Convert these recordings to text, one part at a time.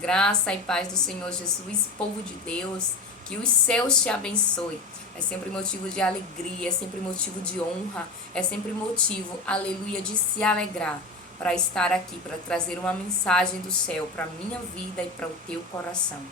Graça e paz do Senhor Jesus, povo de Deus, que os céus te abençoe. É sempre motivo de alegria, é sempre motivo de honra, é sempre motivo, aleluia, de se alegrar para estar aqui, para trazer uma mensagem do céu para a minha vida e para o teu coração.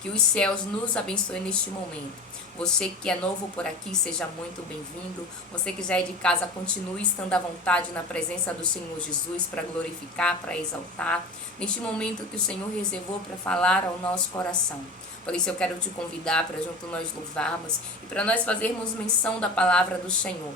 Que os céus nos abençoem neste momento. Você que é novo por aqui, seja muito bem-vindo. Você que já é de casa, continue estando à vontade na presença do Senhor Jesus para glorificar, para exaltar. Neste momento que o Senhor reservou para falar ao nosso coração. Por isso eu quero te convidar para junto nós louvarmos e para nós fazermos menção da palavra do Senhor.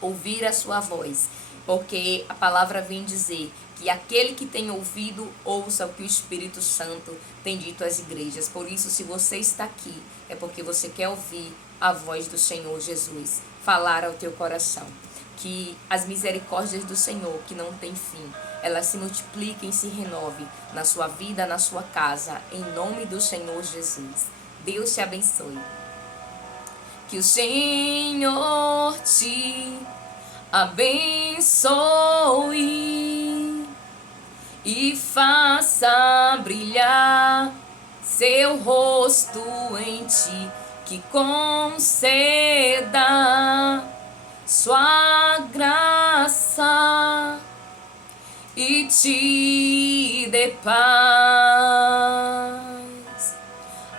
Ouvir a sua voz, porque a palavra vem dizer que aquele que tem ouvido, ouça o que o Espírito Santo tem dito às igrejas. Por isso, se você está aqui, é porque você quer ouvir a voz do Senhor Jesus falar ao teu coração. Que as misericórdias do Senhor, que não tem fim, elas se multipliquem e se renovem na sua vida, na sua casa, em nome do Senhor Jesus. Deus te abençoe. Que o Senhor te abençoe e faça brilhar seu rosto em ti, que conceda sua graça e te dê paz.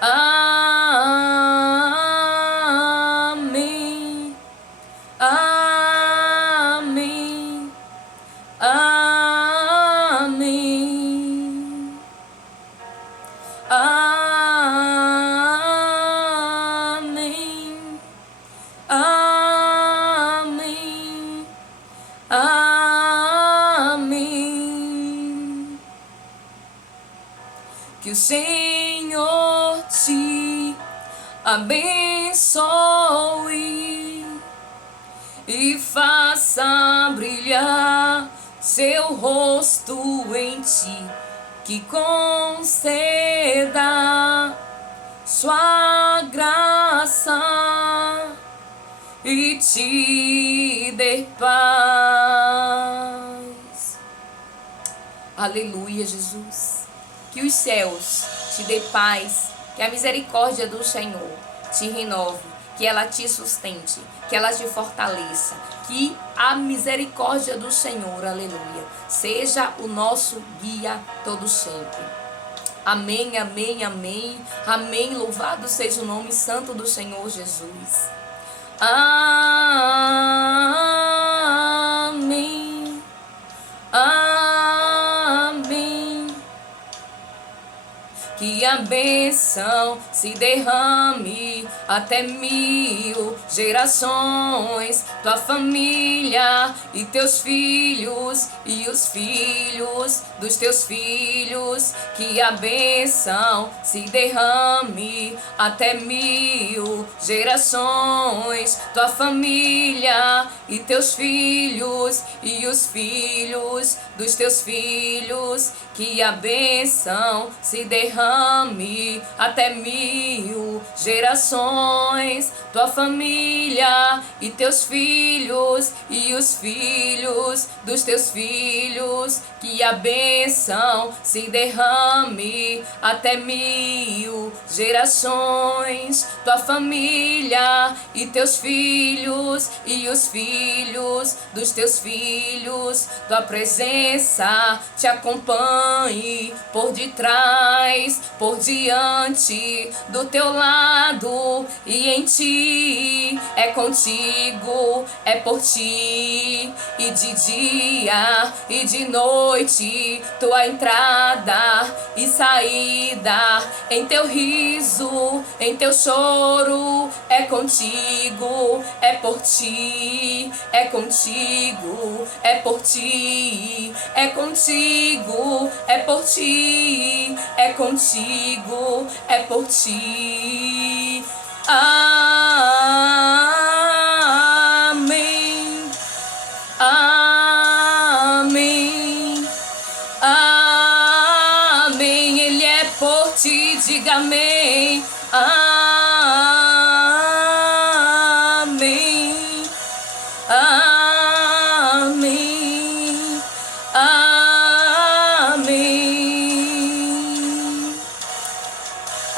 Amém. Amém. Amém. Amém. Amém. Amém. Que o Senhor te abençoe e faça brilhar seu rosto em ti, que conceda sua graça e te dê paz. Aleluia, Jesus. Que os céus te dê paz, que a misericórdia do Senhor te renove, que ela te sustente, que ela te fortaleça, que a misericórdia do Senhor, aleluia, seja o nosso guia todo sempre. Amém, amém, amém, amém. Louvado seja o nome santo do Senhor Jesus. Amém. Amém. Que a bênção se derrame até 1000 gerações, tua família e teus filhos e os filhos dos teus filhos. Que a bênção se derrame até 1000 gerações, tua família e teus filhos e os filhos dos teus filhos. Que a bênção se derrame até 1000 gerações, tua família e teus filhos e os filhos dos teus filhos. Que a bênção se derrame até 1000 gerações, tua família e teus filhos e os filhos dos teus filhos. Tua presença te acompanhe por detrás, por diante, do teu lado e em ti. É contigo, é por ti, e de dia e de noite, tua entrada e saída, em teu riso, em teu choro. É contigo, é por ti, é contigo, é por ti, é contigo, é por ti, é contigo, é por ti. Amém. Amém. Amém. Ele é por ti, diga amém. Amém. Amém. Amém.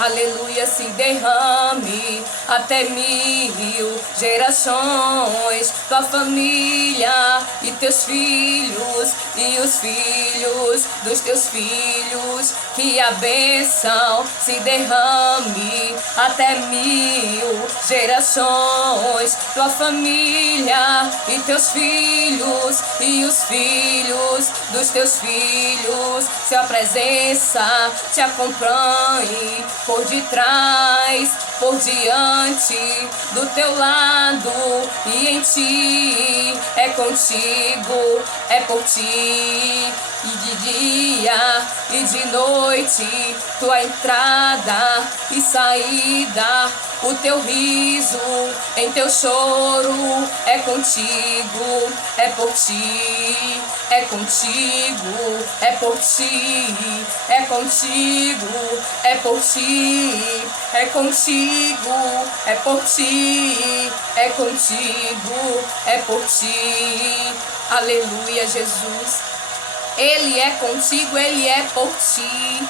aleluia, se derrame até 1000 gerações. Tua família e teus filhos e os filhos dos teus filhos, que a bênção se derrame até 1000 gerações. Tua família e teus filhos e os filhos dos teus filhos, se a presença te acompanhe por detrás, por diante, do teu lado e em ti. É contigo, é por ti, e de dia e de noite, tua entrada e saída, o teu riso em teu choro. É contigo, é por ti, é contigo, é por ti, é contigo, é por ti, é contigo, é por ti, é contigo, é por ti. Aleluia, Jesus. Ele é contigo, Ele é por ti.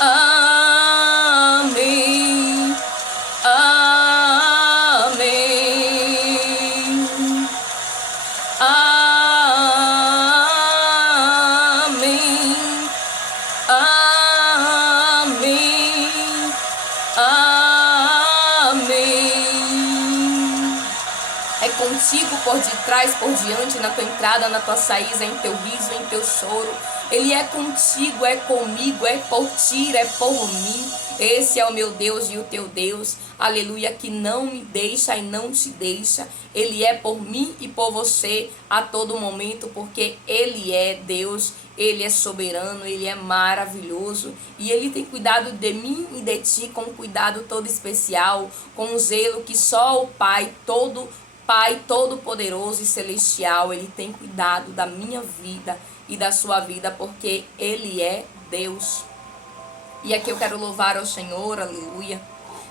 Amém. Amém. Amém. Amém. Amém. É contigo por detrás, por diante, na tua entrada, na tua saída, em teu riso, em teu choro. Ele é contigo, é comigo, é por ti, é por mim. Esse é o meu Deus e o teu Deus, aleluia, que não me deixa e não te deixa. Ele é por mim e por você a todo momento, porque Ele é Deus, Ele é soberano, Ele é maravilhoso. E Ele tem cuidado de mim e de ti com um cuidado todo especial, com um zelo que só o Pai Todo-Poderoso e Celestial, Ele tem cuidado da minha vida e da sua vida, porque Ele é Deus. E aqui eu quero louvar ao Senhor, aleluia,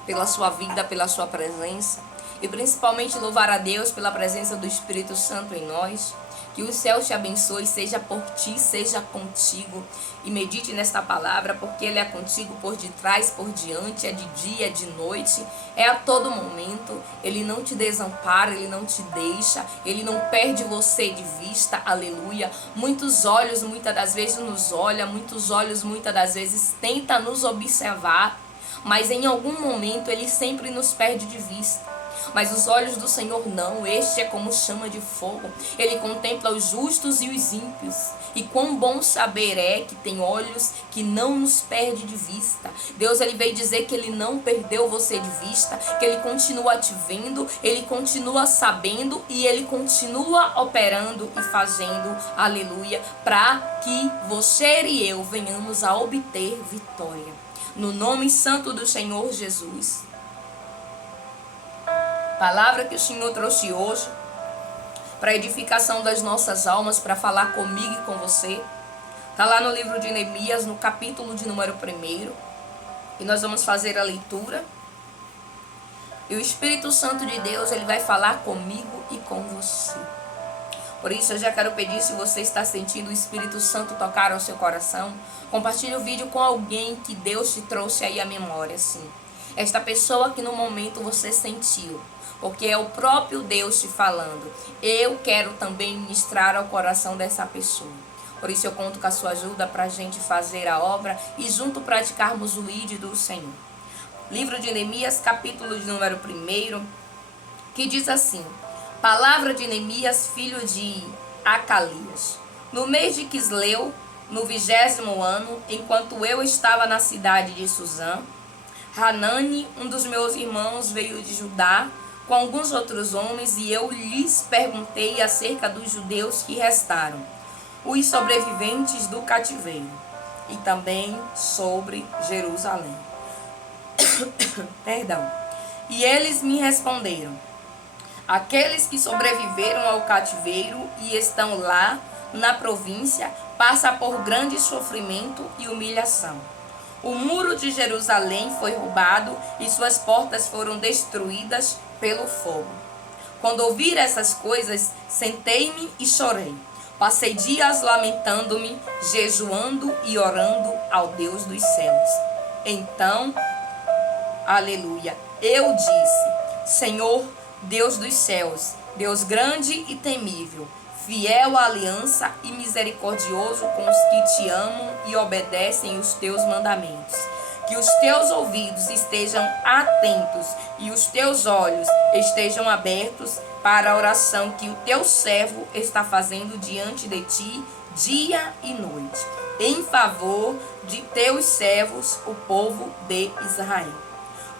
pela sua vida, pela sua presença. E principalmente louvar a Deus pela presença do Espírito Santo em nós. Que o céu te abençoe, seja por ti, seja contigo. E medite nesta palavra, porque Ele é contigo por detrás, por diante, é de dia, é de noite, é a todo momento. Ele não te desampara, Ele não te deixa, Ele não perde você de vista, aleluia. Muitos olhos muitas das vezes nos olham, muitos olhos muitas das vezes tentam nos observar, mas em algum momento Ele sempre nos perde de vista. Mas os olhos do Senhor não, este é como chama de fogo. Ele contempla os justos e os ímpios. E quão bom saber é que tem olhos que não nos perde de vista. Deus, Ele veio dizer que Ele não perdeu você de vista, que Ele continua te vendo, Ele continua sabendo e Ele continua operando e fazendo, aleluia, para que você e eu venhamos a obter vitória. No nome santo do Senhor Jesus. Palavra que o Senhor trouxe hoje para edificação das nossas almas, para falar comigo e com você. Está lá no livro de Neemias, no capítulo de número 1. E nós vamos fazer a leitura. E o Espírito Santo de Deus, Ele vai falar comigo e com você. Por isso eu já quero pedir, se você está sentindo o Espírito Santo tocar ao seu coração, compartilhe o vídeo com alguém que Deus te trouxe aí à memória, sim. Esta pessoa que no momento você sentiu, porque é o próprio Deus te falando. Eu quero também ministrar ao coração dessa pessoa. Por isso eu conto com a sua ajuda para a gente fazer a obra e junto praticarmos o ID do Senhor. Livro de Neemias, capítulo de número 1, que diz assim: Palavra de Neemias, filho de Acalias. No mês de Quisleu, no 20º ano, enquanto eu estava na cidade de Suzã, Hanani, um dos meus irmãos, veio de Judá com alguns outros homens, e eu lhes perguntei acerca dos judeus que restaram, os sobreviventes do cativeiro, e também sobre Jerusalém. Perdão. E eles me responderam: aqueles que sobreviveram ao cativeiro e estão lá na província passam por grande sofrimento e humilhação. O muro de Jerusalém foi roubado e suas portas foram destruídas pelo fogo. Quando ouvi essas coisas, sentei-me e chorei. Passei dias lamentando-me, jejuando e orando ao Deus dos céus. Então Aleluia. Eu disse: Senhor, Deus dos céus, Deus grande e temível, fiel à aliança e misericordioso com os que te amam e obedecem os teus mandamentos. Que os teus ouvidos estejam atentos e os teus olhos estejam abertos para a oração que o teu servo está fazendo diante de ti, dia e noite, em favor de teus servos, o povo de Israel.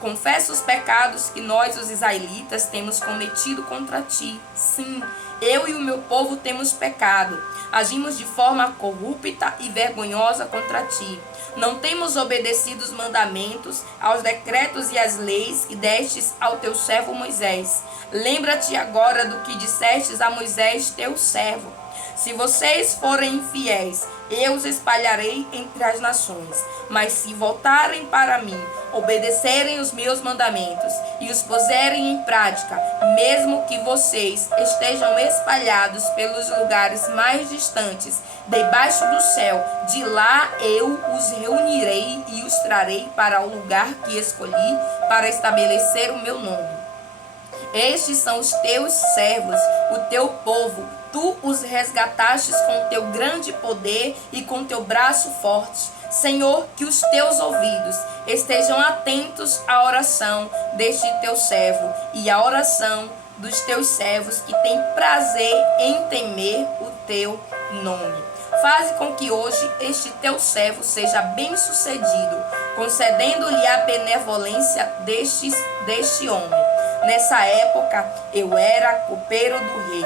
Confessa os pecados que nós, os israelitas, temos cometido contra ti. Sim, eu e o meu povo temos pecado. Agimos de forma corrupta e vergonhosa contra ti. Não temos obedecido os mandamentos, aos decretos e às leis que destes ao teu servo Moisés. Lembra-te agora do que dissestes a Moisés, teu servo. Se vocês forem infiéis, eu os espalharei entre as nações. Mas se voltarem para mim, obedecerem os meus mandamentos e os puserem em prática, mesmo que vocês estejam espalhados pelos lugares mais distantes, debaixo do céu, de lá eu os reunirei e os trarei para o lugar que escolhi para estabelecer o meu nome. Estes são os teus servos, o teu povo. Tu os resgatastes com teu grande poder e com teu braço forte. Senhor, que os teus ouvidos estejam atentos à oração deste teu servo e à oração dos teus servos que têm prazer em temer o teu nome. Faze com que hoje este teu servo seja bem-sucedido, concedendo-lhe a benevolência deste homem. Nessa época eu era copeiro do rei.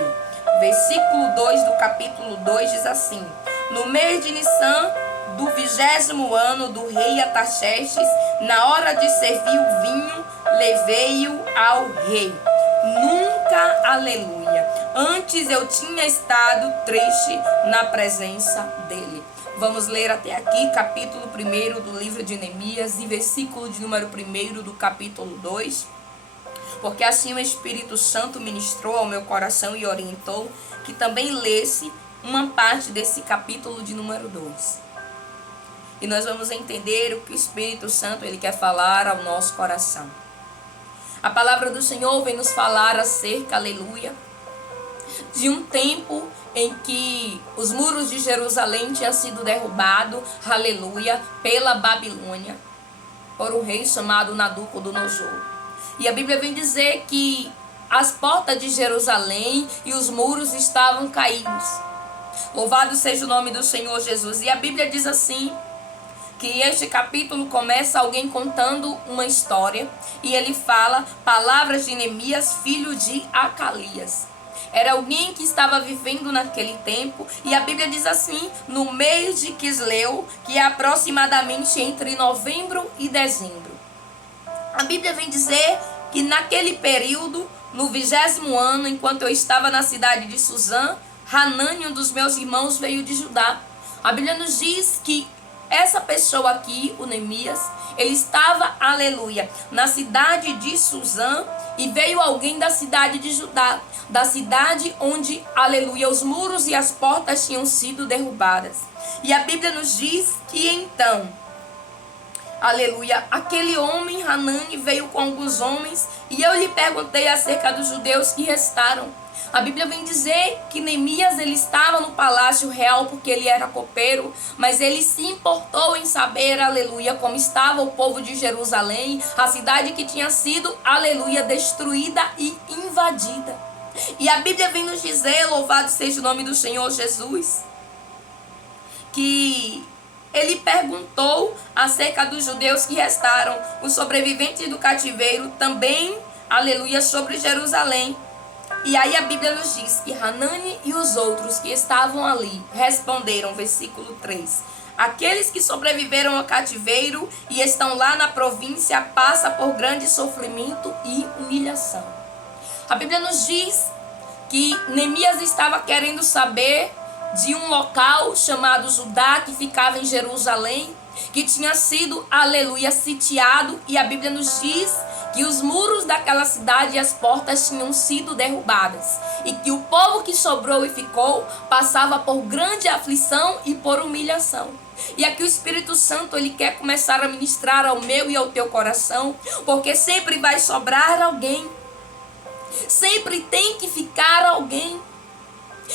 Versículo 2 do capítulo 2 diz assim: No mês de Nissan, do 20º ano do rei Artaxerxes, na hora de servir o vinho, levei-o ao rei. Nunca, aleluia, antes eu tinha estado triste na presença dele. Vamos ler até aqui, capítulo 1 do livro de Neemias e versículo de número 1 do capítulo 2. Porque assim o Espírito Santo ministrou ao meu coração e orientou que também lesse uma parte desse capítulo de número 2. E nós vamos entender o que o Espírito Santo ele quer falar ao nosso coração. A palavra do Senhor vem nos falar acerca, aleluia, de um tempo em que os muros de Jerusalém tinham sido derrubados, aleluia, pela Babilônia, por um rei chamado Nabucodonosor. E a Bíblia vem dizer que as portas de Jerusalém e os muros estavam caídos. Louvado seja o nome do Senhor Jesus. E a Bíblia diz assim, que este capítulo começa alguém contando uma história. E ele fala palavras de Neemias, filho de Acalias. Era alguém que estava vivendo naquele tempo. E a Bíblia diz assim, no mês de Quisleu, que é aproximadamente entre novembro e dezembro. A Bíblia vem dizer que naquele período, no 20º ano, enquanto eu estava na cidade de Suzã, Hanani, um dos meus irmãos, veio de Judá. A Bíblia nos diz que essa pessoa aqui, o Neemias, ele estava, aleluia, na cidade de Suzã e veio alguém da cidade de Judá, da cidade onde, aleluia, os muros e as portas tinham sido derrubadas. E a Bíblia nos diz que então, aleluia, aquele homem, Hanani, veio com alguns homens e eu lhe perguntei acerca dos judeus que restaram. A Bíblia vem dizer que Neemias ele estava no palácio real porque ele era copeiro, mas ele se importou em saber, aleluia, como estava o povo de Jerusalém, a cidade que tinha sido, aleluia, destruída e invadida. E a Bíblia vem nos dizer, louvado seja o nome do Senhor Jesus, que ele perguntou acerca dos judeus que restaram, os sobreviventes do cativeiro, também, aleluia, sobre Jerusalém. E aí a Bíblia nos diz que Hanani e os outros que estavam ali responderam, versículo 3. Aqueles que sobreviveram ao cativeiro e estão lá na província passam por grande sofrimento e humilhação. A Bíblia nos diz que Neemias estava querendo saber de um local chamado Judá, que ficava em Jerusalém, que tinha sido, aleluia, sitiado, e a Bíblia nos diz que os muros daquela cidade e as portas tinham sido derrubadas, e que o povo que sobrou e ficou passava por grande aflição e por humilhação. E aqui o Espírito Santo, ele quer começar a ministrar ao meu e ao teu coração, porque sempre vai sobrar alguém. Sempre tem que ficar alguém.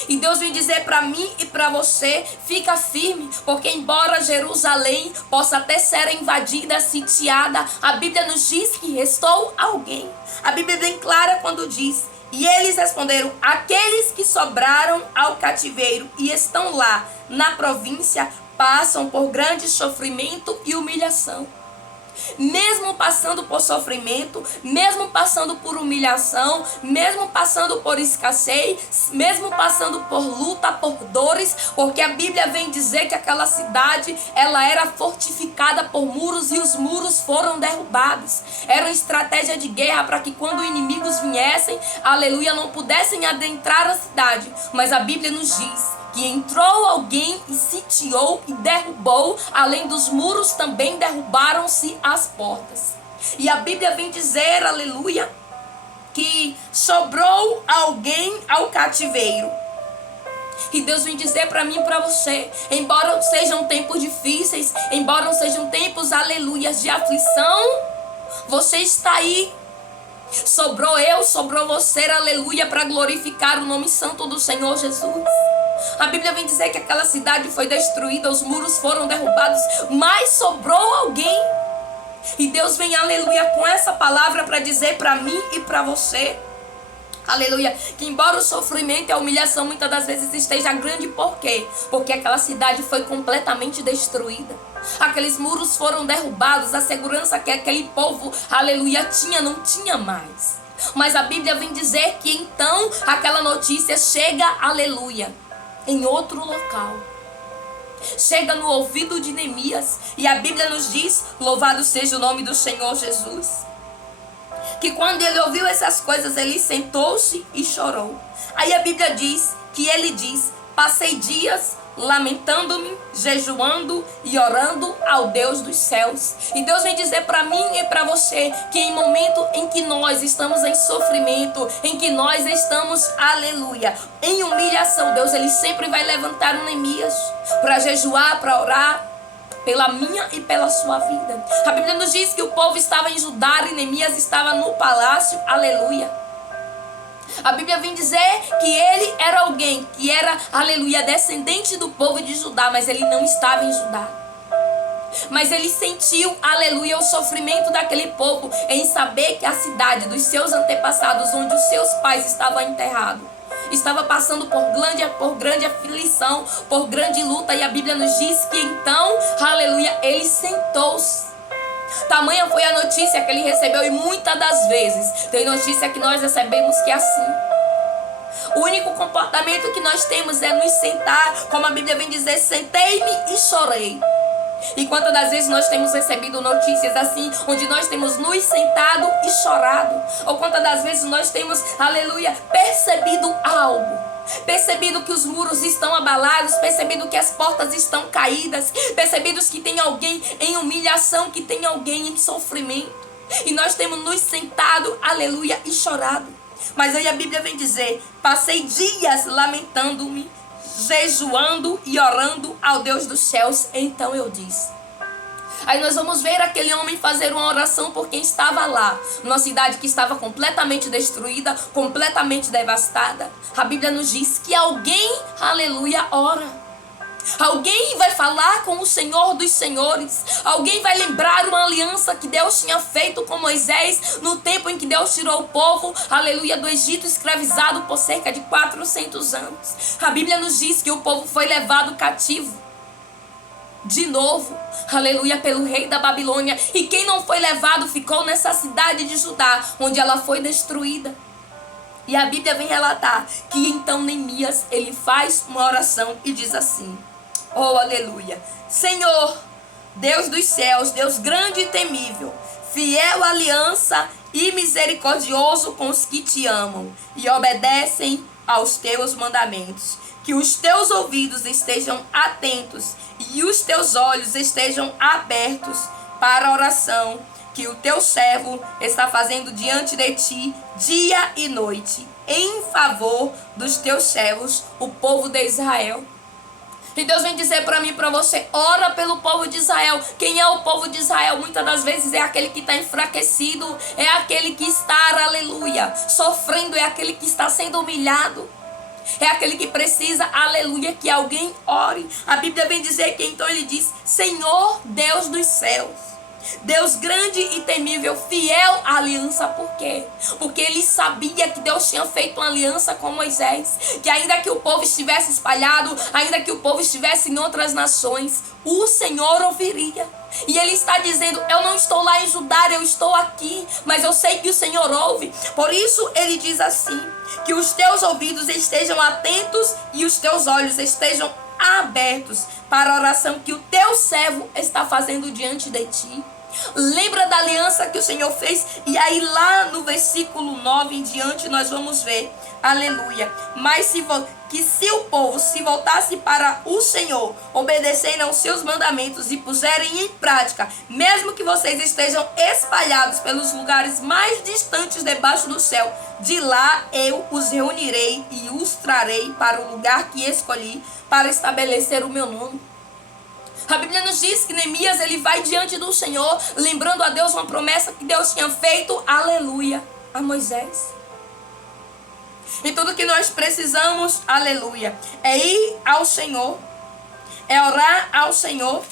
E Deus vem dizer para mim e para você, fica firme, porque embora Jerusalém possa até ser invadida, sitiada, a Bíblia nos diz que restou alguém. A Bíblia é bem clara quando diz: e eles responderam, aqueles que sobraram ao cativeiro e estão lá na província, passam por grande sofrimento e humilhação. Mesmo passando por sofrimento, mesmo passando por humilhação, mesmo passando por escassez, mesmo passando por luta, por dores, porque a Bíblia vem dizer que aquela cidade, ela era fortificada por muros e os muros foram derrubados. Era uma estratégia de guerra para que quando inimigos viessem, aleluia, não pudessem adentrar a cidade. Mas a Bíblia nos diz que entrou alguém e sitiou e derrubou, além dos muros também derrubaram-se as portas. E a Bíblia vem dizer, aleluia, que sobrou alguém ao cativeiro. E Deus vem dizer para mim e para você, embora sejam tempos difíceis, embora sejam tempos, aleluia, de aflição, você está aí. Sobrou eu, sobrou você, aleluia, para glorificar o nome santo do Senhor Jesus. A Bíblia vem dizer que aquela cidade foi destruída, os muros foram derrubados, mas sobrou alguém. E Deus vem, aleluia, com essa palavra para dizer para mim e para você, aleluia, que embora o sofrimento e a humilhação muitas das vezes esteja grande, por quê? Porque aquela cidade foi completamente destruída. Aqueles muros foram derrubados, a segurança que aquele povo, aleluia, tinha, não tinha mais. Mas a Bíblia vem dizer que então aquela notícia chega, aleluia, em outro local. Chega no ouvido de Neemias. E a Bíblia nos diz, louvado seja o nome do Senhor Jesus, que quando ele ouviu essas coisas, ele sentou-se e chorou. Aí a Bíblia diz que ele diz, passei dias lamentando-me, jejuando e orando ao Deus dos céus. E Deus vem dizer para mim e para você que em momento em que nós estamos em sofrimento, em que nós estamos, aleluia, em humilhação, Deus ele sempre vai levantar um Neemias para jejuar, para orar pela minha e pela sua vida. A Bíblia nos diz que o povo estava em Judá e Neemias estava no palácio, aleluia. A Bíblia vem dizer que ele era alguém que era, aleluia, descendente do povo de Judá, mas ele não estava em Judá. Mas ele sentiu, aleluia, o sofrimento daquele povo em saber que a cidade dos seus antepassados, onde os seus pais estavam enterrados, estava passando por grande aflição, por grande luta. E a Bíblia nos diz que então, aleluia, ele sentou-se. Tamanha foi a notícia que ele recebeu, e muitas das vezes tem notícia que nós recebemos que é assim. O único comportamento que nós temos é nos sentar, como a Bíblia vem dizer, sentei-me e chorei. E quantas das vezes nós temos recebido notícias assim, onde nós temos nos sentado e chorado? Ou quantas das vezes nós temos, aleluia, percebido algo? Percebido que os muros estão abalados, percebido que as portas estão caídas, percebidos que tem alguém em humilhação, que tem alguém em sofrimento. E nós temos nos sentado, aleluia, e chorado. Mas aí a Bíblia vem dizer, passei dias lamentando-me, jejuando e orando ao Deus dos céus. Então eu disse. Aí nós vamos ver aquele homem fazer uma oração por quem estava lá, numa cidade que estava completamente destruída, completamente devastada. A Bíblia nos diz que alguém, aleluia, ora. Alguém vai falar com o Senhor dos Senhores. Alguém vai lembrar uma aliança que Deus tinha feito com Moisés no tempo em que Deus tirou o povo, aleluia, do Egito escravizado por cerca de 400 anos. A Bíblia nos diz que o povo foi levado cativo de novo, aleluia, pelo rei da Babilônia. E quem não foi levado ficou nessa cidade de Judá, onde ela foi destruída. E a Bíblia vem relatar que então Neemias, ele faz uma oração e diz assim, oh aleluia, Senhor, Deus dos céus, Deus grande e temível, fiel à aliança e misericordioso com os que te amam e obedecem aos teus mandamentos. Que os teus ouvidos estejam atentos e os teus olhos estejam abertos para a oração que o teu servo está fazendo diante de ti dia e noite, em favor dos teus servos, o povo de Israel. E Deus vem dizer para mim e para você: ora pelo povo de Israel. Quem é o povo de Israel? Muitas das vezes é aquele que está enfraquecido, é aquele que está, aleluia, sofrendo, é aquele que está sendo humilhado, é aquele que precisa, aleluia, que alguém ore. A Bíblia vem dizer que então ele diz: Senhor Deus dos céus, Deus grande e temível, fiel à aliança. Por quê? Porque ele sabia que Deus tinha feito uma aliança com Moisés, que ainda que o povo estivesse espalhado, ainda que o povo estivesse em outras nações, o Senhor ouviria. E ele está dizendo: eu não estou lá em Judá, eu estou aqui, mas eu sei que o Senhor ouve. Por isso ele diz assim: que os teus ouvidos estejam atentos e os teus olhos estejam abertos para a oração que o teu servo está fazendo diante de ti. Lembra da aliança que o Senhor fez? E aí lá no versículo 9 em diante nós vamos ver, aleluia, mas se o povo se voltasse para o Senhor, obedecendo aos seus mandamentos e puserem em prática, mesmo que vocês estejam espalhados pelos lugares mais distantes debaixo do céu, de lá eu os reunirei e os trarei para o lugar que escolhi para estabelecer o meu nome. A Bíblia nos diz que Neemias ele vai diante do Senhor, lembrando a Deus uma promessa que Deus tinha feito, aleluia, a Moisés. E tudo que nós precisamos, aleluia, é ir ao Senhor, é orar ao Senhor,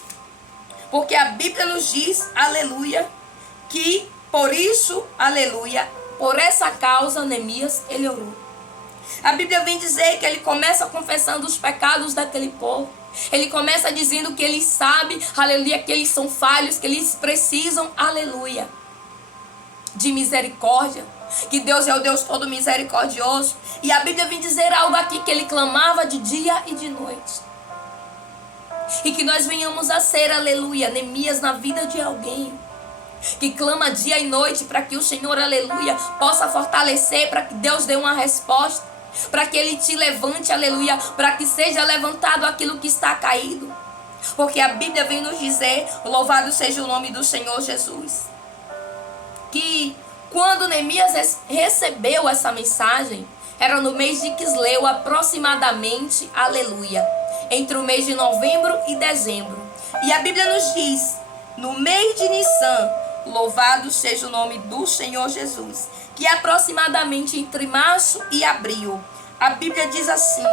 porque a Bíblia nos diz, aleluia, que por isso, aleluia, por essa causa Neemias ele orou. A Bíblia vem dizer que ele começa confessando os pecados daquele povo. Ele começa dizendo que ele sabe, aleluia, que eles são falhos, que eles precisam, aleluia, de misericórdia, que Deus é o Deus todo misericordioso. E a Bíblia vem dizer algo aqui, que ele clamava de dia e de noite. E que nós venhamos a ser, aleluia, Neemias na vida de alguém que clama dia e noite para que o Senhor, aleluia, possa fortalecer, para que Deus dê uma resposta, para que ele te levante, aleluia, para que seja levantado aquilo que está caído. Porque a Bíblia vem nos dizer, louvado seja o nome do Senhor Jesus, que quando Neemias recebeu essa mensagem, era no mês de Quisleu, aproximadamente, aleluia, entre o mês de novembro e dezembro. E a Bíblia nos diz, no mês de Nissan, louvado seja o nome do Senhor Jesus, que é aproximadamente entre março e abril. A Bíblia diz assim: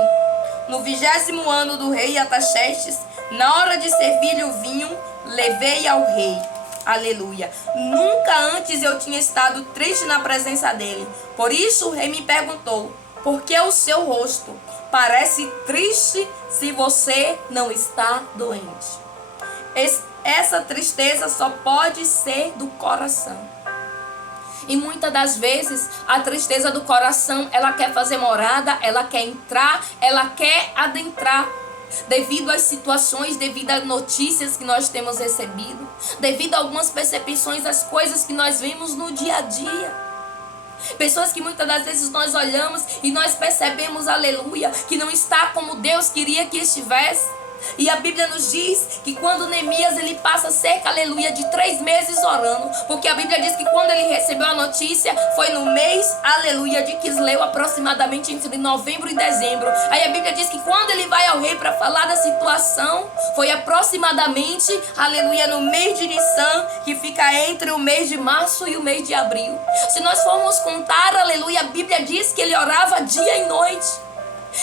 no 20º ano do rei Artaxerxes, na hora de servir-lhe o vinho, levei ao rei. Aleluia. Nunca antes eu tinha estado triste na presença dele. Por isso o rei me perguntou: por que o seu rosto parece triste se você não está doente? Essa tristeza só pode ser do coração. E muitas das vezes a tristeza do coração, ela quer fazer morada, ela quer entrar, ela quer adentrar. Devido às situações, devido às notícias que nós temos recebido, devido a algumas percepções das coisas que nós vemos no dia a dia. Pessoas que muitas das vezes nós olhamos e nós percebemos, aleluia, que não está como Deus queria que estivesse. E a Bíblia nos diz que quando Neemias ele passa cerca, aleluia, de 3 meses orando, porque a Bíblia diz que quando ele recebeu a notícia foi no mês, aleluia, de Quisleu, aproximadamente entre novembro e dezembro. Aí a Bíblia diz que quando ele vai ao rei para falar da situação, foi aproximadamente, aleluia, no mês de Nissan, que fica entre o mês de março e o mês de abril. Se nós formos contar, aleluia, a Bíblia diz que ele orava dia e noite.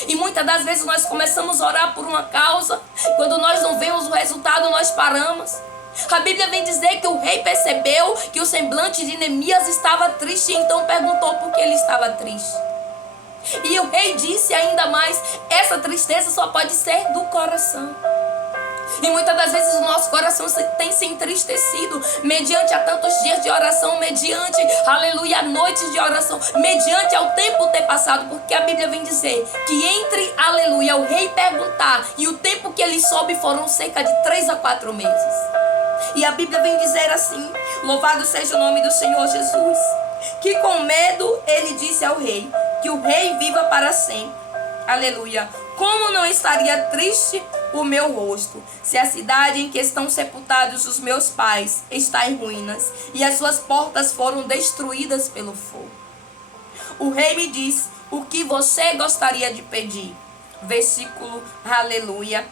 E muitas das vezes nós começamos a orar por uma causa, quando nós não vemos o resultado, nós paramos. A Bíblia vem dizer que o rei percebeu que o semblante de Neemias estava triste, e então perguntou por que ele estava triste. E o rei disse ainda mais: essa tristeza só pode ser do coração. E muitas das vezes o nosso coração tem se entristecido mediante a tantos dias de oração, mediante, aleluia, noites de oração, mediante ao tempo ter passado, porque a Bíblia vem dizer que entre, aleluia, o rei perguntar e o tempo que ele soube foram cerca de 3 a 4 meses. E a Bíblia vem dizer assim, louvado seja o nome do Senhor Jesus, que com medo ele disse ao rei, que o rei viva para sempre. Aleluia. Como não estaria triste o meu rosto, se a cidade em que estão sepultados os meus pais está em ruínas e as suas portas foram destruídas pelo fogo? O rei me diz: o que você gostaria de pedir? Versículo, aleluia,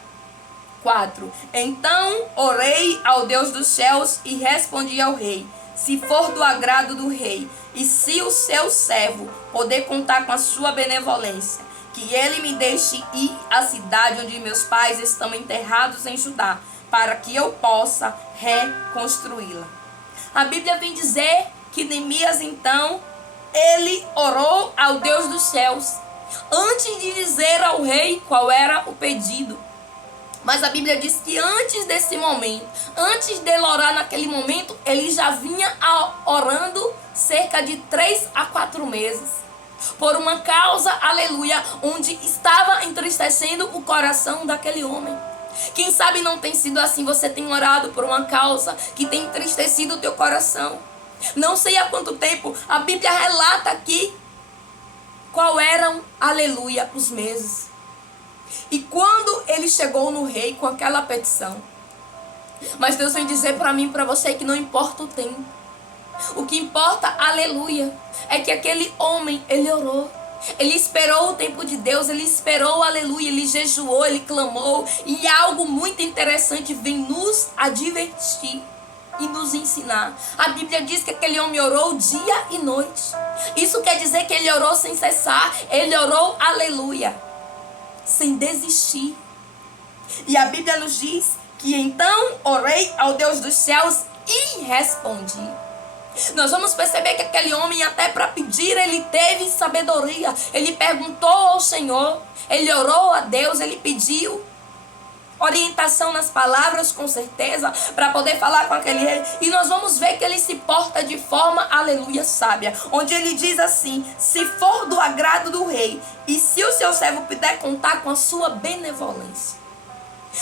4. Então orei ao Deus dos céus e respondi ao rei: se for do agrado do rei, e se o seu servo poder contar com a sua benevolência, que ele me deixe ir à cidade onde meus pais estão enterrados em Judá, para que eu possa reconstruí-la. A Bíblia vem dizer que Neemias, então, ele orou ao Deus dos céus, antes de dizer ao rei qual era o pedido. Mas a Bíblia diz que antes desse momento, antes dele orar naquele momento, ele já vinha orando cerca de 3 a 4 meses. Por uma causa, aleluia, onde estava entristecendo o coração daquele homem. Quem sabe não tem sido assim, você tem orado por uma causa que tem entristecido o teu coração. Não sei há quanto tempo, a Bíblia relata aqui qual eram, aleluia, os meses. E quando ele chegou no rei com aquela petição, mas Deus vem dizer para mim e para você que não importa o tempo. O que importa, aleluia, é que aquele homem, ele orou. Ele esperou o tempo de Deus, ele esperou, aleluia, ele jejuou, ele clamou. E algo muito interessante vem nos advertir e nos ensinar. A Bíblia diz que aquele homem orou dia e noite. Isso quer dizer que ele orou sem cessar, ele orou, aleluia, sem desistir. E a Bíblia nos diz que então orei ao Deus dos céus e respondi. Nós vamos perceber que aquele homem, até para pedir, ele teve sabedoria. Ele perguntou ao Senhor, ele orou a Deus, ele pediu orientação nas palavras, com certeza, para poder falar com aquele rei. E nós vamos ver que ele se porta de forma, aleluia, sábia. Onde ele diz assim: se for do agrado do rei, e se o seu servo puder contar com a sua benevolência.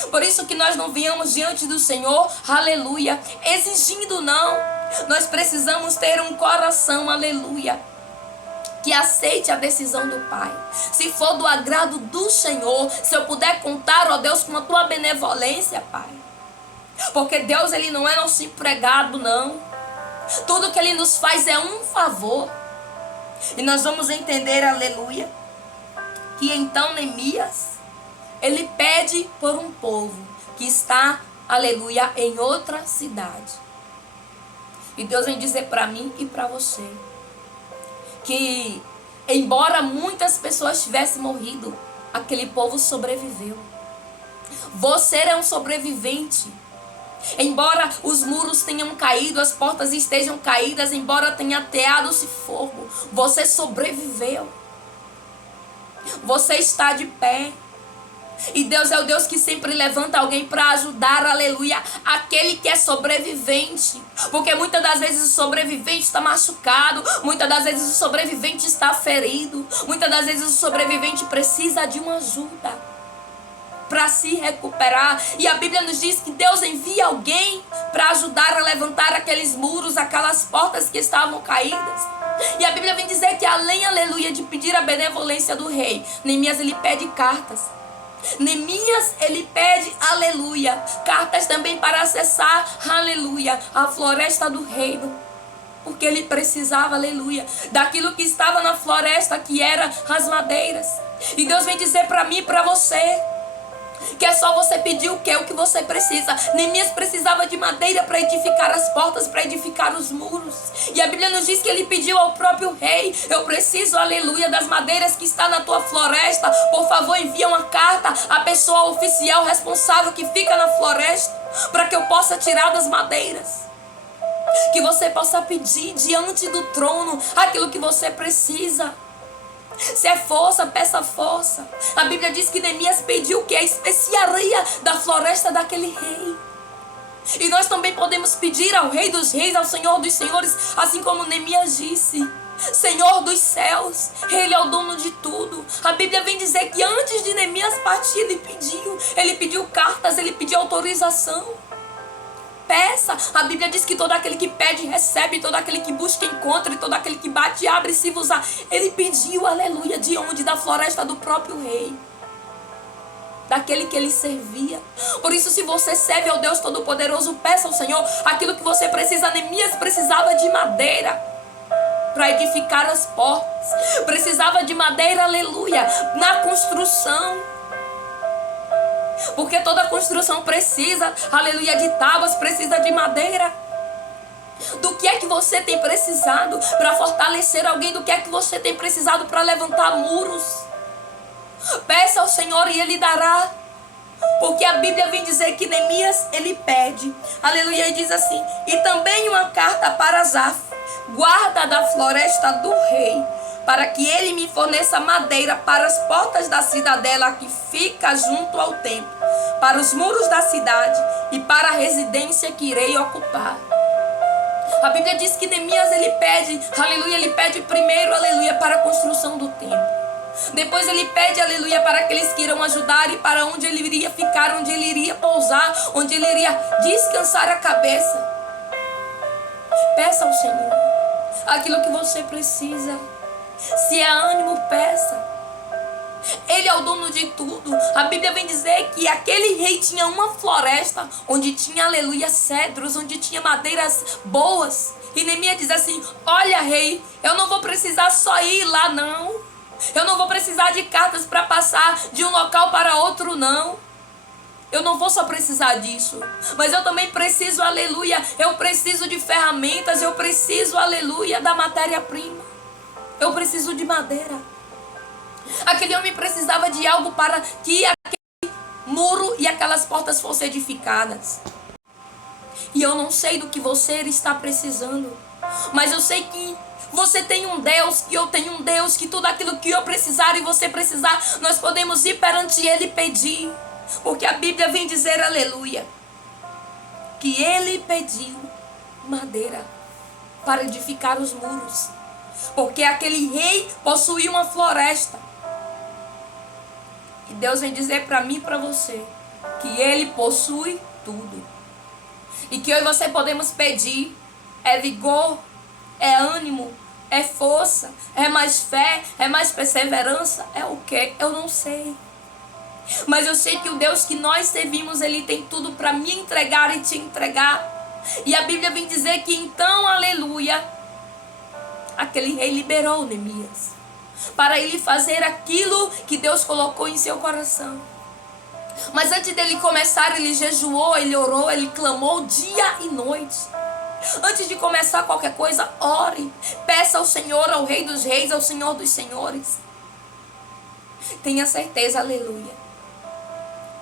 Por isso que nós não viemos diante do Senhor, aleluia, exigindo, não. Nós precisamos ter um coração, aleluia, que aceite a decisão do Pai. Se for do agrado do Senhor, se eu puder contar, ó Deus, com a tua benevolência, Pai. Porque Deus, ele não é nosso empregado, não. Tudo que ele nos faz é um favor. E nós vamos entender, aleluia, que então Neemias, ele pede por um povo que está, aleluia, em outra cidade. E Deus vem dizer para mim e para você que, embora muitas pessoas tivessem morrido, aquele povo sobreviveu. Você é um sobrevivente. Embora os muros tenham caído, as portas estejam caídas, embora tenha ateado-se fogo, você sobreviveu. Você está de pé. E Deus é o Deus que sempre levanta alguém para ajudar, aleluia, aquele que é sobrevivente. Porque muitas das vezes o sobrevivente está machucado, muitas das vezes o sobrevivente está ferido, muitas das vezes o sobrevivente precisa de uma ajuda para se recuperar. E a Bíblia nos diz que Deus envia alguém para ajudar a levantar aqueles muros, aquelas portas que estavam caídas. E a Bíblia vem dizer que além, aleluia, de pedir a benevolência do rei, Neemias, ele pede cartas. Neemias, ele pede, aleluia, cartas também para acessar, aleluia, a floresta do reino. Porque ele precisava, aleluia, daquilo que estava na floresta, que era as madeiras. E Deus vem dizer para mim e para você que é só você pedir o que você precisa. Neemias precisava de madeira para edificar as portas, para edificar os muros. E a Bíblia nos diz que ele pediu ao próprio rei: eu preciso, aleluia, das madeiras que está na tua floresta. Por favor, envia uma carta à pessoa oficial responsável que fica na floresta, para que eu possa tirar das madeiras. Que você possa pedir diante do trono aquilo que você precisa. Se é força, peça força. A Bíblia diz que Neemias pediu o que? A especiaria da floresta daquele rei. E nós também podemos pedir ao Rei dos Reis, ao Senhor dos Senhores, assim como Neemias disse: Senhor dos céus, Ele é o dono de tudo. A Bíblia vem dizer que antes de Neemias partir, ele pediu cartas, ele pediu autorização. Peça. A Bíblia diz que todo aquele que pede, recebe. Todo aquele que busca, encontra. E todo aquele que bate, abre, se vos dá. Ele pediu, aleluia, de onde? Da floresta do próprio rei. Daquele que ele servia. Por isso, se você serve ao Deus Todo-Poderoso, peça ao Senhor aquilo que você precisa. Neemias precisava de madeira para edificar as portas. Precisava de madeira, aleluia, na construção. Porque toda construção precisa, aleluia, de tábuas, precisa de madeira. Do que é que você tem precisado para fortalecer alguém? Do que é que você tem precisado para levantar muros? Peça ao Senhor e Ele dará. Porque a Bíblia vem dizer que Neemias, ele pede, aleluia, e diz assim: e também uma carta para Asaf, guarda da floresta do rei, para que ele me forneça madeira para as portas da cidadela que fica junto ao templo, para os muros da cidade e para a residência que irei ocupar. A Bíblia diz que Neemias, ele pede, aleluia, ele pede primeiro, aleluia, para a construção do templo. Depois ele pede, aleluia, para aqueles que irão ajudar e para onde ele iria ficar, onde ele iria pousar, onde ele iria descansar a cabeça. Peça ao Senhor aquilo que você precisa. Se é ânimo, peça. Ele é o dono de tudo. A Bíblia vem dizer que aquele rei tinha uma floresta onde tinha, aleluia, cedros, onde tinha madeiras boas. E Neemias diz assim: olha, rei, eu não vou precisar só ir lá, não. Eu não vou precisar de cartas para passar de um local para outro, não. Eu não vou só precisar disso, mas eu também preciso, aleluia, eu preciso de ferramentas, eu preciso, aleluia, da matéria-prima. Eu preciso de madeira. Aquele homem precisava de algo para que aquele muro e aquelas portas fossem edificadas. E eu não sei do que você está precisando, mas eu sei que você tem um Deus, que eu tenho um Deus, que tudo aquilo que eu precisar e você precisar, nós podemos ir perante Ele e pedir. Porque a Bíblia vem dizer, aleluia, que Ele pediu madeira para edificar os muros. Porque aquele rei possuía uma floresta. E Deus vem dizer para mim e para você que Ele possui tudo. E que eu e você podemos pedir é vigor, é ânimo, é força, é mais fé, é mais perseverança, é o quê? Eu não sei. Mas eu sei que o Deus que nós servimos, Ele tem tudo para me entregar e te entregar. E a Bíblia vem dizer que então, aleluia, aquele rei liberou Neemias para ele fazer aquilo que Deus colocou em seu coração. Mas antes dele começar, ele jejuou, ele orou, ele clamou dia e noite. Antes de começar qualquer coisa, ore. Peça ao Senhor, ao Rei dos Reis, ao Senhor dos Senhores. Tenha certeza, aleluia,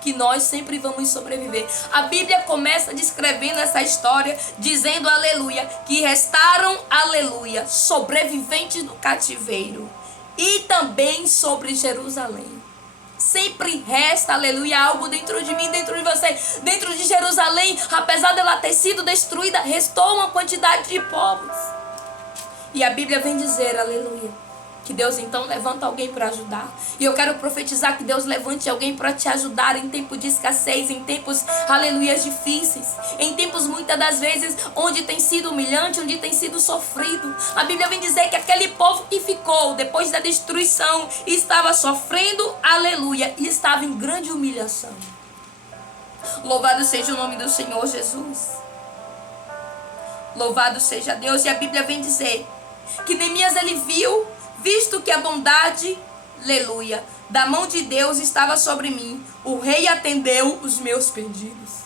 que nós sempre vamos sobreviver. A Bíblia começa descrevendo essa história, dizendo, aleluia, que restaram, aleluia, sobreviventes do cativeiro. E também sobre Jerusalém. Sempre resta, aleluia, algo dentro de mim, dentro de você. Dentro de Jerusalém, apesar dela ter sido destruída, restou uma quantidade de povos. E a Bíblia vem dizer, aleluia, que Deus então levanta alguém para ajudar. E eu quero profetizar que Deus levante alguém para te ajudar em tempo de escassez, em tempos, aleluia, difíceis. Em tempos muitas das vezes onde tem sido humilhante, onde tem sido sofrido. A Bíblia vem dizer que aquele povo que ficou depois da destruição estava sofrendo, aleluia, e estava em grande humilhação. Louvado seja o nome do Senhor Jesus. Louvado seja Deus. E a Bíblia vem dizer que Neemias, ele viu, visto que a bondade, aleluia, da mão de Deus estava sobre mim, o rei atendeu os meus pedidos.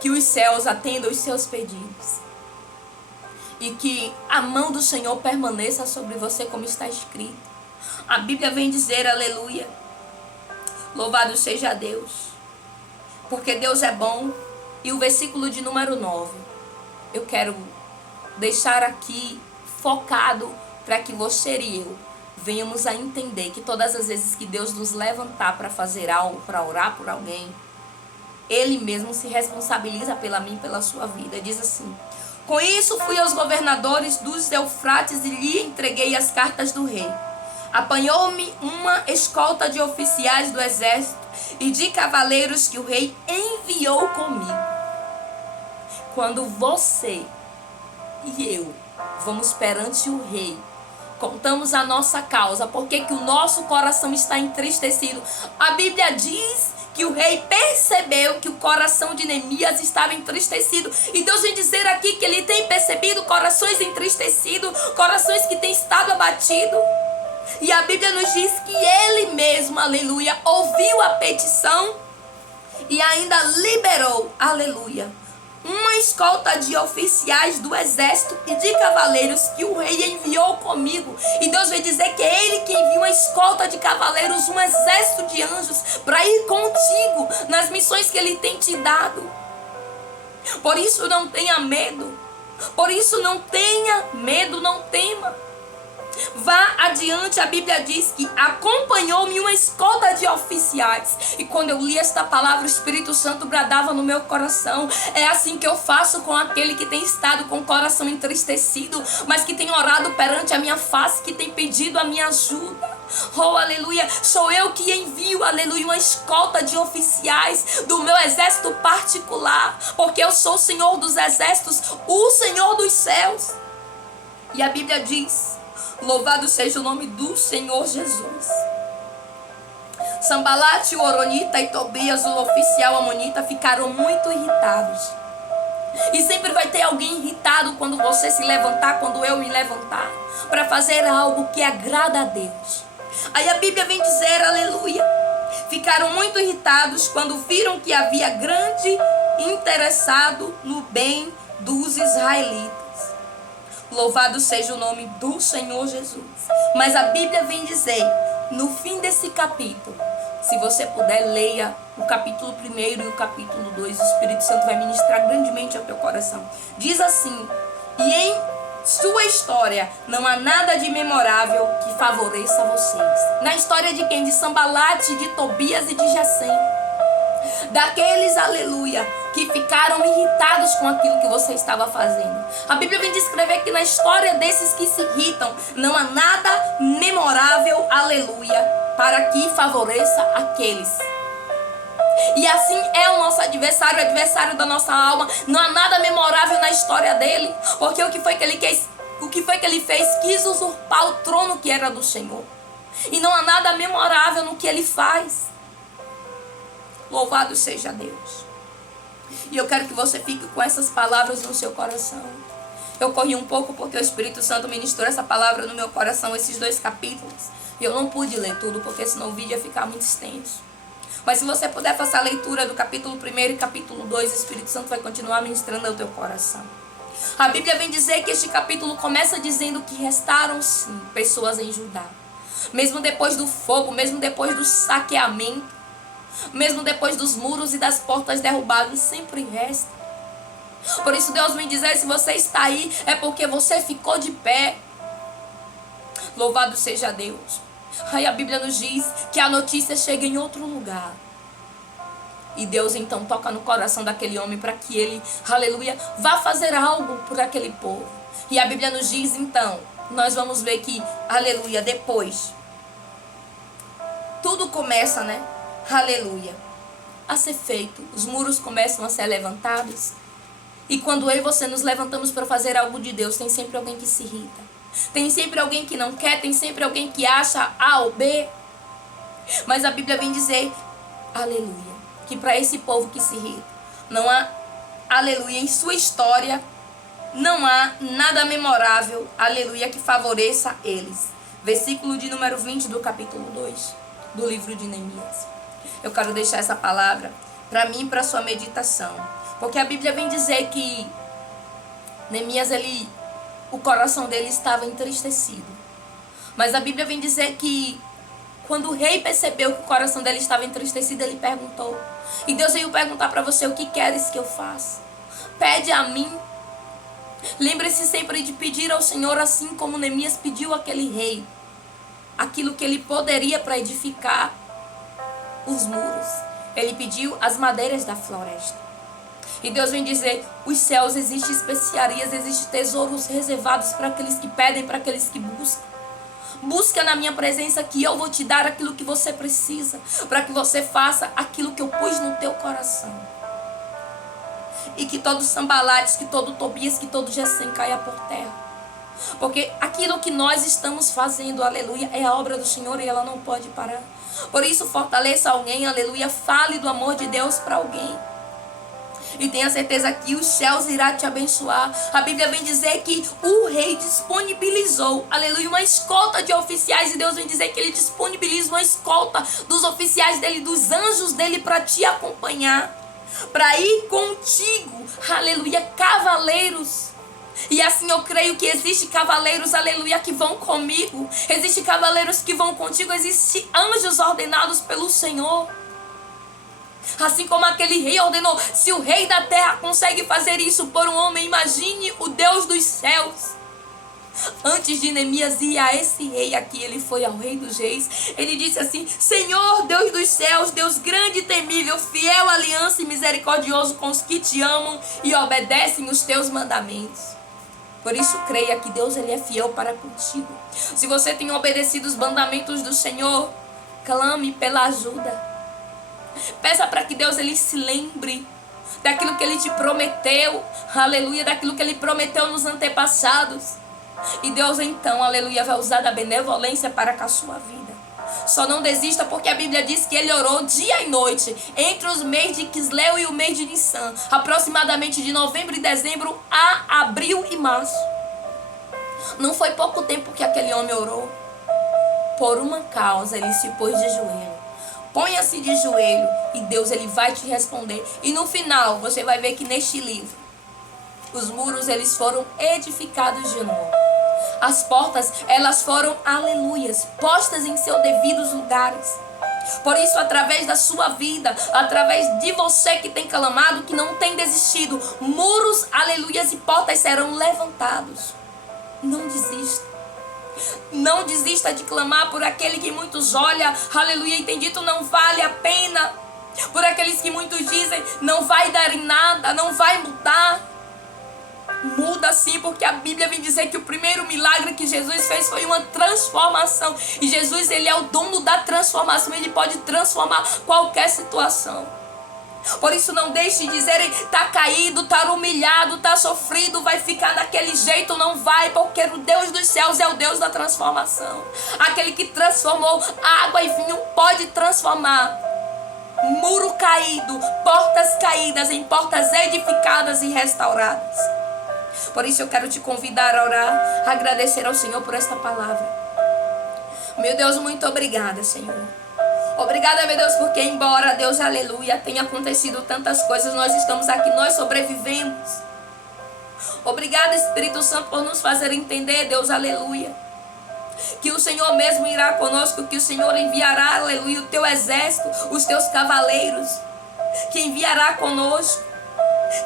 Que os céus atendam os seus pedidos. E que a mão do Senhor permaneça sobre você, como está escrito. A Bíblia vem dizer, aleluia, louvado seja Deus, porque Deus é bom. E o versículo de número 9, eu quero deixar aqui focado para que você e eu venhamos a entender que todas as vezes que Deus nos levantar para fazer algo, para orar por alguém, Ele mesmo se responsabiliza pela mim e pela sua vida. Diz assim: com isso fui aos governadores dos Eufrates e lhe entreguei as cartas do rei. Apanhou-me uma escolta de oficiais do exército e de cavaleiros que o rei enviou comigo. Quando você e eu vamos perante o rei, contamos a nossa causa, porque que o nosso coração está entristecido. A Bíblia diz que o rei percebeu que o coração de Neemias estava entristecido. E Deus vem dizer aqui que Ele tem percebido corações entristecidos, corações que têm estado abatidos. E a Bíblia nos diz que ele mesmo, aleluia, ouviu a petição e ainda liberou, aleluia, uma escolta de oficiais do exército e de cavaleiros que o rei enviou comigo. E Deus veio dizer que é ele que enviou uma escolta de cavaleiros, um exército de anjos, para ir contigo nas missões que ele tem te dado. Por isso não tenha medo. Por isso não tenha medo, não tema. Vá adiante, a Bíblia diz que acompanhou-me uma escolta de oficiais. E quando eu li esta palavra, o Espírito Santo bradava no meu coração: é assim que eu faço com aquele que tem estado com o coração entristecido, mas que tem orado perante a minha face, que tem pedido a minha ajuda. Oh, aleluia, sou eu que envio, aleluia, uma escolta de oficiais do meu exército particular, porque eu sou o Senhor dos exércitos, o Senhor dos céus. E a Bíblia diz: louvado seja o nome do Senhor Jesus. Sambalate, o Horonita, e Tobias, o oficial amonita, ficaram muito irritados. E sempre vai ter alguém irritado quando você se levantar, quando eu me levantar, para fazer algo que agrada a Deus. Aí a Bíblia vem dizer, aleluia, ficaram muito irritados quando viram que havia grande interessado no bem dos israelitas. Louvado seja o nome do Senhor Jesus. Mas a Bíblia vem dizer, no fim desse capítulo, se você puder, leia o capítulo 1 e o capítulo 2. O Espírito Santo vai ministrar grandemente ao teu coração. Diz assim: e em sua história não há nada de memorável que favoreça vocês. Na história de quem? De Sambalate, de Tobias e de Gesem. Daqueles, aleluia, que ficaram irritados com aquilo que você estava fazendo. A Bíblia vem descrever que na história desses que se irritam, não há nada memorável, aleluia, para que favoreça aqueles. E assim é o nosso adversário, o adversário da nossa alma. Não há nada memorável na história dele, porque o que foi que ele quis, o que foi que ele fez? Quis usurpar o trono que era do Senhor. E não há nada memorável no que ele faz. Louvado seja Deus. E eu quero que você fique com essas palavras no seu coração. Eu corri um pouco porque o Espírito Santo ministrou essa palavra no meu coração, esses 2 capítulos. E eu não pude ler tudo, porque senão o vídeo ia ficar muito extenso. Mas se você puder fazer a leitura do capítulo 1 e capítulo 2, o Espírito Santo vai continuar ministrando ao teu coração. A Bíblia vem dizer que este capítulo começa dizendo que restaram sim pessoas em Judá. Mesmo depois do fogo, mesmo depois do saqueamento, mesmo depois dos muros e das portas derrubadas, sempre resta. Por isso Deus vem dizer, se você está aí, é porque você ficou de pé. Louvado seja Deus. Aí a Bíblia nos diz que a notícia chega em outro lugar. E Deus então toca no coração daquele homem para que ele, aleluia, vá fazer algo por aquele povo. E a Bíblia nos diz então, nós vamos ver que, aleluia, depois, tudo começa, né? Aleluia, a ser feito. Os muros começam a ser levantados. E quando eu e você nos levantamos para fazer algo de Deus, tem sempre alguém que se irrita. Tem sempre alguém que não quer, tem sempre alguém que acha A ou B. Mas a Bíblia vem dizer, aleluia, que para esse povo que se irrita, não há, aleluia, em sua história, não há nada memorável, aleluia, que favoreça eles. Versículo de número 20 do capítulo 2 do livro de Neemias. Eu quero deixar essa palavra para mim e para sua meditação. Porque a Bíblia vem dizer que Neemias, o coração dele estava entristecido. Mas a Bíblia vem dizer que quando o rei percebeu que o coração dele estava entristecido, ele perguntou. E Deus veio perguntar para você, o que queres que eu faça? Pede a mim. Lembre-se sempre de pedir ao Senhor, assim como Neemias pediu àquele rei aquilo que ele poderia para edificar os muros. Ele pediu as madeiras da floresta. E Deus vem dizer, os céus existem especiarias, existem tesouros reservados para aqueles que pedem, para aqueles que buscam. Busca na minha presença que eu vou te dar aquilo que você precisa, para que você faça aquilo que eu pus no teu coração. E que todo Sambalates, que todo Tobias, que todo Gesem caia por terra. Porque aquilo que nós estamos fazendo, aleluia, é a obra do Senhor e ela não pode parar. Por isso fortaleça alguém, aleluia, fale do amor de Deus para alguém. E tenha certeza que os céus irá te abençoar. A Bíblia vem dizer que o rei disponibilizou, aleluia, uma escolta de oficiais. E Deus vem dizer que ele disponibiliza uma escolta dos oficiais dele, dos anjos dele, para te acompanhar, para ir contigo, aleluia, cavaleiros. E assim eu creio que existe cavaleiros, aleluia, que vão comigo. Existe cavaleiros que vão contigo. Existe anjos ordenados pelo Senhor. Assim como aquele rei ordenou. Se o rei da terra consegue fazer isso por um homem, imagine o Deus dos céus. Antes de Neemias ir a esse rei aqui, ele foi ao rei dos reis. Ele disse assim: Senhor, Deus dos céus, Deus grande e temível, fiel, aliança e misericordioso com os que te amam e obedecem os teus mandamentos. Por isso creia que Deus, ele é fiel para contigo. Se você tem obedecido os mandamentos do Senhor, clame pela ajuda. Peça para que Deus, ele se lembre daquilo que ele te prometeu, aleluia, daquilo que ele prometeu nos antepassados. E Deus então, aleluia, vai usar da benevolência para com a sua vida. Só não desista, porque a Bíblia diz que ele orou dia e noite entre os meses de Quisleu e o mês de Nissan, aproximadamente de novembro e dezembro a abril e março. Não foi pouco tempo que aquele homem orou. Por uma causa ele se pôs de joelho. Ponha-se de joelho e Deus, ele vai te responder. E no final você vai ver que neste livro os muros, eles foram edificados de novo. As portas, elas foram, aleluias, postas em seus devidos lugares. Por isso, através da sua vida, através de você que tem clamado, que não tem desistido, muros, aleluias, e portas serão levantados. Não desista. Não desista de clamar por aquele que muitos olham, aleluia, e tem dito não vale a pena. Por aqueles que muitos dizem não vai dar em nada, não vai mudar. Muda sim, porque a Bíblia vem dizer que o primeiro milagre que Jesus fez foi uma transformação. E Jesus, ele é o dono da transformação. Ele pode transformar qualquer situação. Por isso não deixe de dizerem, tá caído, tá humilhado, tá sofrido, vai ficar daquele jeito. Não vai, porque o Deus dos céus é o Deus da transformação. Aquele que transformou água e vinho pode transformar muro caído, portas caídas em portas edificadas e restauradas. Por isso eu quero te convidar a orar, a agradecer ao Senhor por esta palavra. Meu Deus, muito obrigada, Senhor. Obrigada, meu Deus, porque embora, Deus, aleluia, tenha acontecido tantas coisas, nós estamos aqui, nós sobrevivemos. Obrigada, Espírito Santo, por nos fazer entender, Deus, aleluia, que o Senhor mesmo irá conosco, que o Senhor enviará, aleluia, o teu exército, os teus cavaleiros, que enviará conosco.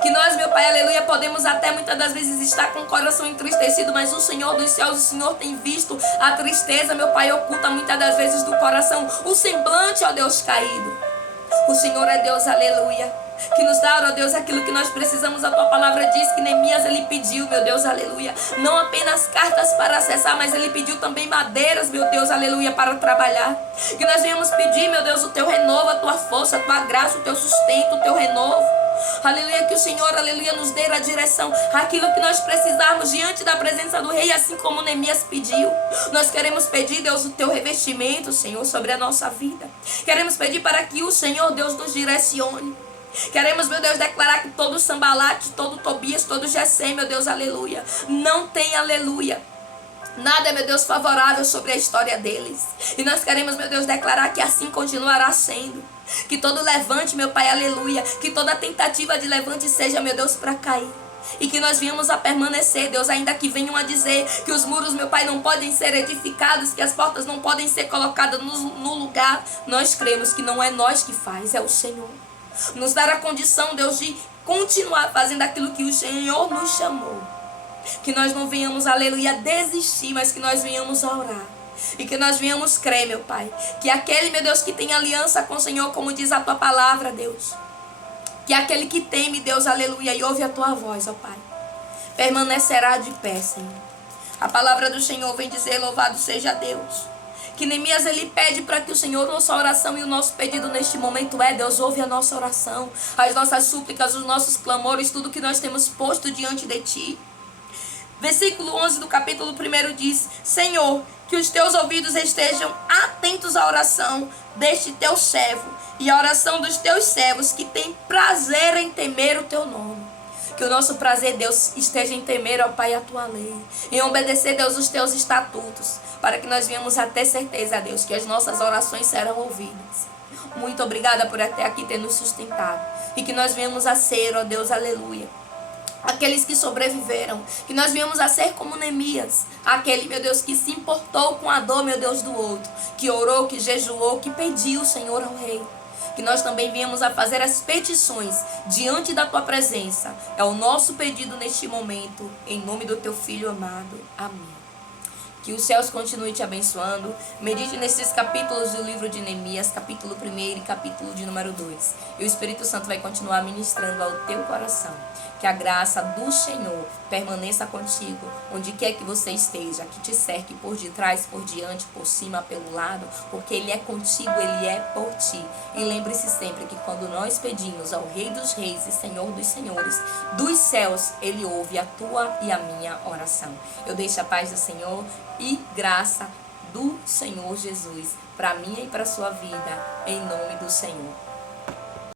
Que nós, meu Pai, aleluia, podemos até muitas das vezes estar com o coração entristecido, mas o Senhor dos céus, o Senhor tem visto a tristeza, meu Pai, oculta muitas das vezes do coração o semblante, ó Deus, caído. O Senhor é Deus, aleluia, que nos dá, ó Deus, aquilo que nós precisamos. A tua palavra diz que Neemias, ele pediu, meu Deus, aleluia, não apenas cartas para acessar, mas ele pediu também madeiras, meu Deus, aleluia, para trabalhar. Que nós venhamos pedir, meu Deus, o teu renovo, a tua força, a tua graça, o teu sustento, o teu renovo. Aleluia, que o Senhor, aleluia, nos dê a direção, aquilo que nós precisarmos diante da presença do Rei, assim como Neemias pediu. Nós queremos pedir, Deus, o teu revestimento, Senhor, sobre a nossa vida. Queremos pedir para que o Senhor, Deus, nos direcione. Queremos, meu Deus, declarar que todo Sambalate, todo Tobias, todo Gesem, meu Deus, aleluia, não tem, aleluia, nada, meu Deus, favorável sobre a história deles. E nós queremos, meu Deus, declarar que assim continuará sendo. Que todo levante, meu Pai, aleluia, que toda tentativa de levante seja, meu Deus, para cair. E que nós venhamos a permanecer, Deus, ainda que venham a dizer que os muros, meu Pai, não podem ser edificados, que as portas não podem ser colocadas no lugar. Nós cremos que não é nós que faz, é o Senhor. Nos dar a condição, Deus, de continuar fazendo aquilo que o Senhor nos chamou. Que nós não venhamos, aleluia, desistir, mas que nós venhamos a orar. E que nós venhamos crer, meu Pai, que aquele, meu Deus, que tem aliança com o Senhor, como diz a tua palavra, Deus, que aquele que teme, Deus, aleluia, e ouve a tua voz, ó Pai, permanecerá de pé, Senhor. A palavra do Senhor vem dizer, louvado seja Deus. Que Neemias, ele pede para que o Senhor, nossa oração e o nosso pedido neste momento é, Deus, ouve a nossa oração, as nossas súplicas, os nossos clamores, tudo que nós temos posto diante de Ti. Versículo 11 do capítulo 1 diz: Senhor, que os teus ouvidos estejam atentos à oração deste teu servo e à oração dos teus servos que têm prazer em temer o teu nome. Que o nosso prazer, Deus, esteja em temer, ó Pai, a tua lei, em obedecer, Deus, os teus estatutos, para que nós venhamos a ter certeza, Deus, que as nossas orações serão ouvidas. Muito obrigada por até aqui ter nos sustentado, e que nós venhamos a ser, ó Deus, aleluia, aqueles que sobreviveram, que nós viemos a ser como Neemias, aquele, meu Deus, que se importou com a dor, meu Deus, do outro, que orou, que jejuou, que pediu, Senhor, ao Rei. Que nós também viemos a fazer as petições diante da tua presença. É o nosso pedido neste momento, em nome do teu Filho amado. Amém. Que os céus continuem te abençoando. Medite nesses capítulos do livro de Neemias, capítulo 1 e capítulo de número 2. E o Espírito Santo vai continuar ministrando ao teu coração. Que a graça do Senhor permaneça contigo, onde quer que você esteja, que te cerque por detrás, por diante, por cima, pelo lado, porque Ele é contigo, Ele é por ti. E lembre-se sempre que quando nós pedimos ao Rei dos Reis e Senhor dos Senhores, dos céus, Ele ouve a tua e a minha oração. Eu deixo a paz do Senhor e graça do Senhor Jesus para mim e para a sua vida, em nome do Senhor.